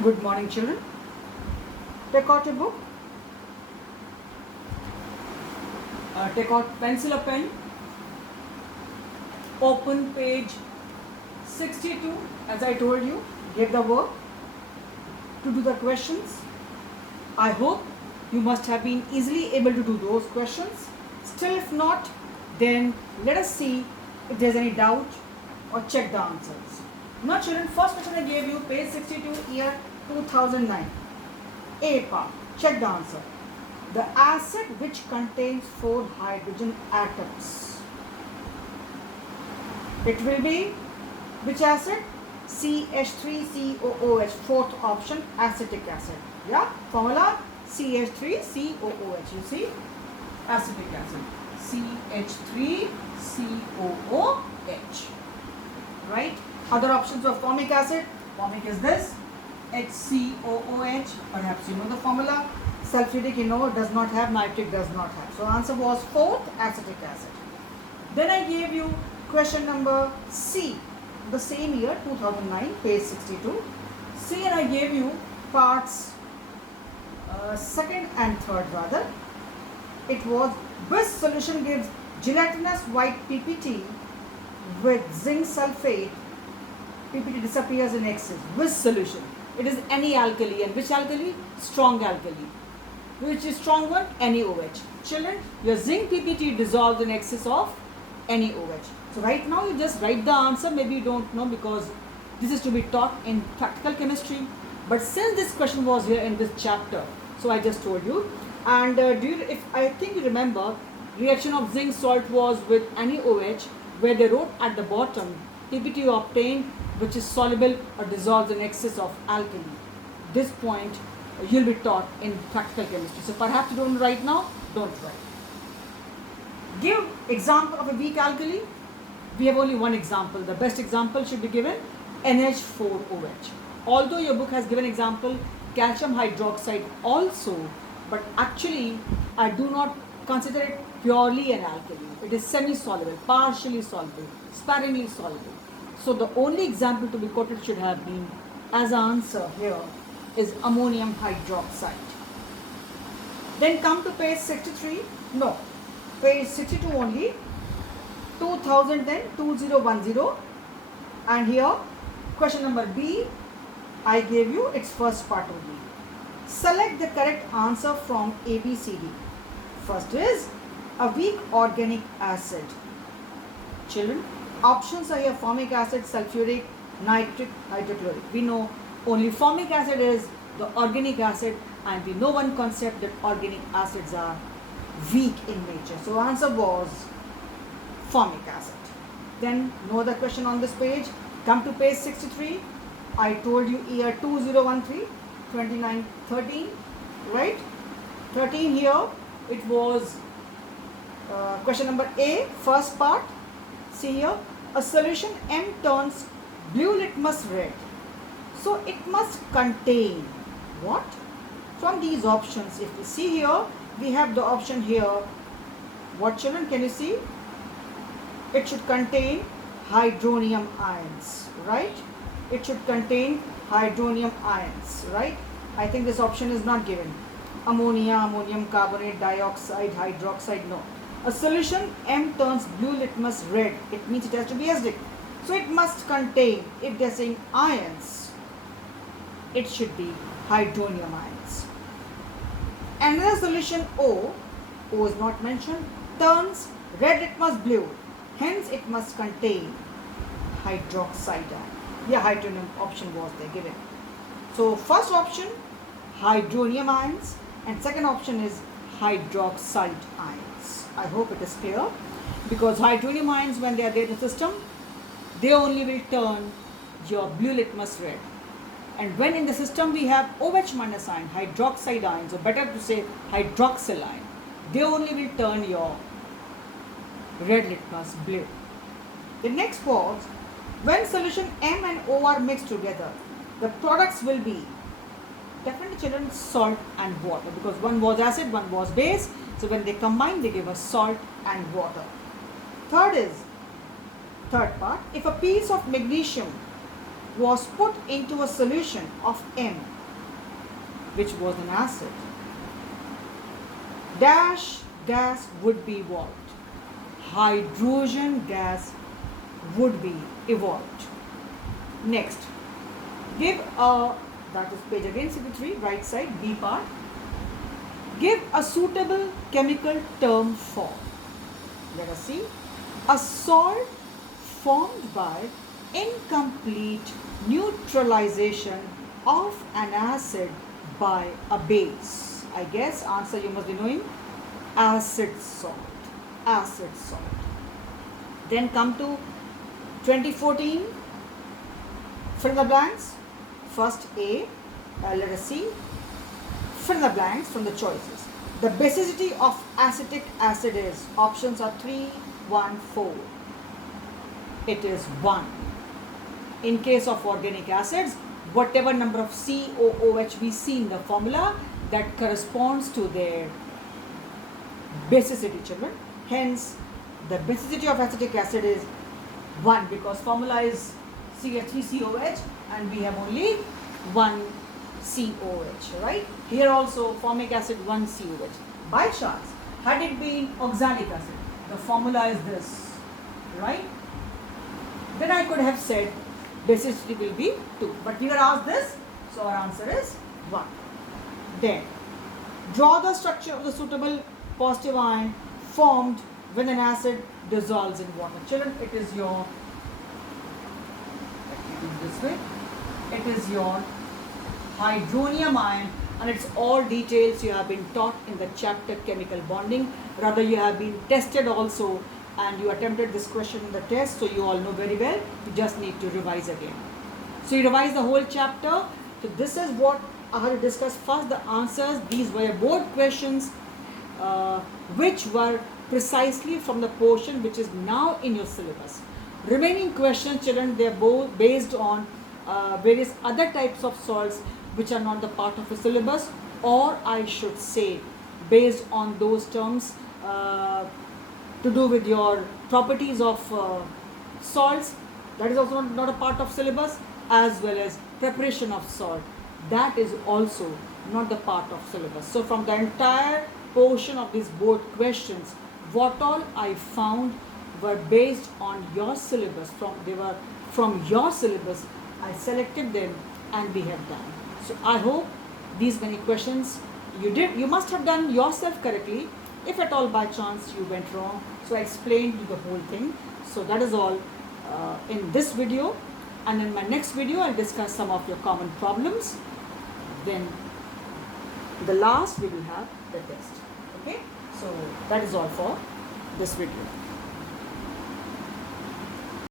Good morning, children. Take out a book. Take out pencil or pen. Open page 62. As I told you, get the work to do the questions. I hope you must have been easily able to do those questions. Still, if not, then let us see if there's any doubt or check the answers. Now, children, first question I gave you, page 62, year 2009. A part. Check the answer. The acid which contains 4 hydrogen atoms. It will be which acid? CH3COOH. Fourth option, acetic acid. Yeah, formula CH3COOH. You see, acetic acid. CH3COOH. Right? Other options of formic acid. Formic is this. HCOOH. Perhaps you know the formula. Sulfuric, you know, does not have. Nitric does not have. So answer was fourth, acetic acid. Then I gave you question number C, the same year 2009, page 62. C, and I gave you parts second and third rather. It was which solution gives gelatinous white PPT with zinc sulfate. PPT disappears in excess. Which solution? It is any alkali. And which alkali? Strong alkali. Which is strong one? NaOH. Children, your zinc PPT dissolves in excess of NaOH. So right now you just write the answer. Maybe you don't know because this is to be taught in practical chemistry. But since this question was here in this chapter, so I just told you. And if I think you remember, reaction of zinc salt was with NaOH, where they wrote at the bottom PPT obtained, which is soluble or dissolves in excess of alkali. This point you'll be taught in practical chemistry. So perhaps you don't right now, don't write. Give example of a weak alkali. We have only one example. The best example should be given NH4OH. Although your book has given example calcium hydroxide also, but actually I do not consider it purely an alkali. It is semi-soluble, partially soluble, sparingly soluble. So the only example to be quoted should have been as answer here is ammonium hydroxide. Then come to page 63. No, page 62 only. 2010 2010. And here question number B, I gave you its first part only. Select the correct answer from ABCD. First is a weak organic acid. Children, options are here: formic acid, sulfuric, nitric, hydrochloric. We know only formic acid is the organic acid, and we know one concept that organic acids are weak in nature. So answer was formic acid. Then no other question on this page. Come to page 63. I told you year 2013, 2913, right? 13 here. It was question number A, first part. See here, a solution M turns blue litmus red. So it must contain what? From these options, if we see here, we have the option here. What, children, can you see? It should contain hydronium ions, right? It should contain hydronium ions, right? I think this option is not given. Ammonia, ammonium carbonate, dioxide, hydroxide, no. A solution M turns blue litmus red. It means it has to be acidic. So it must contain, if they are saying ions, it should be hydronium ions. Another solution O is not mentioned, turns red litmus blue. Hence it must contain hydroxide ion. Yeah, hydronium option was there given. So first option, hydronium ions, and second option is hydroxide ions. I hope it is clear, because hydronium ions, when they are there in the system, they only will turn your blue litmus red. And when in the system we have OH minus ion, hydroxide ions, or better to say hydroxyl ion, they only will turn your red litmus blue. The next was, when solution M and O are mixed together, the products will be definitely, children, salt and water, because one was acid, one was base. So when they combine, they give us salt and water. Third part, if a piece of magnesium was put into a solution of M, which was an acid, dash gas would be evolved. Hydrogen gas would be evolved. Next, give a, that is page again 63, right side, B part. Give a suitable chemical term for, let us see, a salt formed by incomplete neutralization of an acid by a base. I guess answer you must be knowing, acid salt. Acid salt. Then come to 2014. Fill the blanks. First A. Let us see. Fill the blanks from the choices. The basicity of acetic acid is, options are 3, 1, 4. It is 1. In case of organic acids, whatever number of COOH we see in the formula, that corresponds to their basicity, children. Hence, the basicity of acetic acid is 1, because formula is CH3COH and we have only 1 COH, right? Here also formic acid 1 COH. By chance, had it been oxalic acid, the formula is this, right? Then I could have said basicity will be 2. But we were asked this, so our answer is 1. Then, draw the structure of the suitable positive ion formed when an acid dissolves in water. Children, it is your, let me do this way, it is your hydronium ion, and it's all details you have been taught in the chapter chemical bonding. Rather, you have been tested also, and you attempted this question in the test, so you all know very well. You just need to revise again. So you revise the whole chapter. So this is what I have to discuss first, the answers. These were board questions which were precisely from the portion which is now in your syllabus. Remaining questions, children, they are both based on various other types of salts which are not the part of the syllabus, or I should say based on those terms to do with your properties of salts, that is also not a part of syllabus, as well as preparation of salt, that is also not the part of syllabus. So from the entire portion of these board questions, what all I found were based on your syllabus, they were from your syllabus. I selected them and we have done. So I hope these many questions you must have done yourself correctly. If at all by chance you went wrong, so I explained you the whole thing. So that is all in this video, and in my next video I'll discuss some of your common problems. Then the last we will have the test. Okay, so that is all for this video.